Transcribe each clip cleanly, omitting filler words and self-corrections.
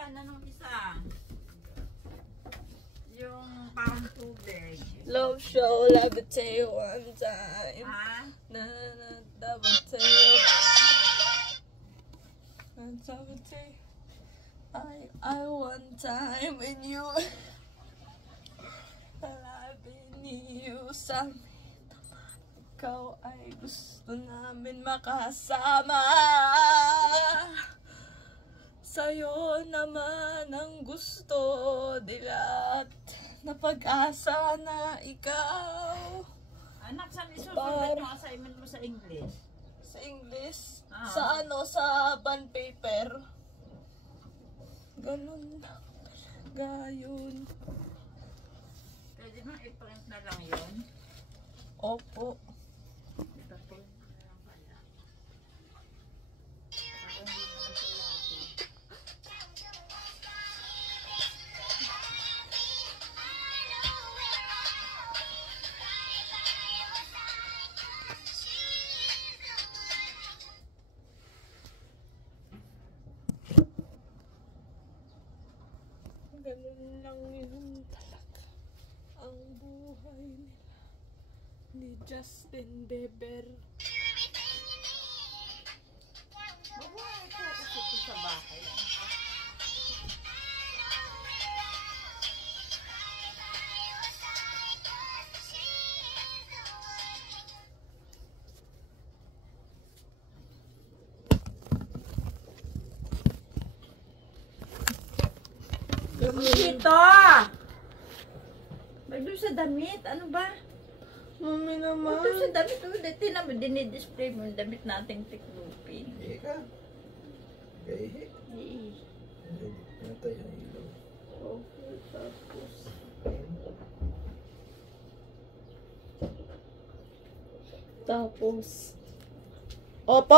wala na nung isa. Yung parang tubig. Love show, levitate one time. Ha? Na na levitate. Levitate. I one time when you you sa amin. Ikaw ay gusto namin makasama. Sa'yo naman ang gusto dilat na pag-asa na ikaw. Anak, saan isusunod yung assignment mo sa English? Sa English? Ah. Sa ano? Sa bond paper. Ganun lang talaga yun. Pwede mo i-print na lang yun? Opo. I-print na lang kaya. Ako hindi naman sila. Ganun lang yun talaga ang buhay nila ni Justin Bieber. Mabuhay ito kasi ito sa bahay. Dito! Doon sa damit, ano ba? Mami naman. Doon sa damit, dito naman dinidisplay mo yung damit nating tiklupin. Ihi ka? Ihi? Eh, Natay ang ilaw. okay, tapos. Tapos. Op.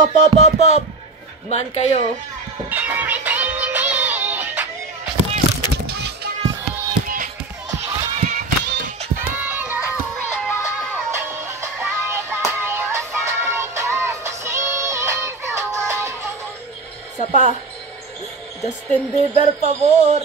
Man kayo. Isa pa. Justin Bieber, pabor.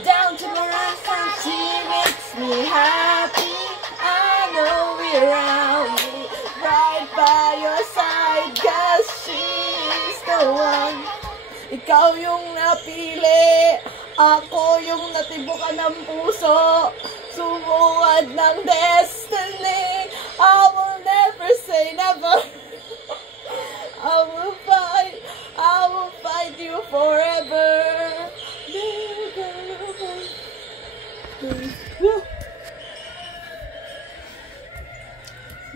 Down to my right, she makes me happy. I know we're around me, right by your side, 'cause she's the one. Ikaw yung napili, ako yung natibukan ng puso. Sumuad ng destiny, I will never say never. I will fight you forever.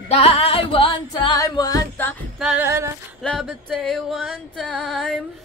Die one time, la la la, levitate one time.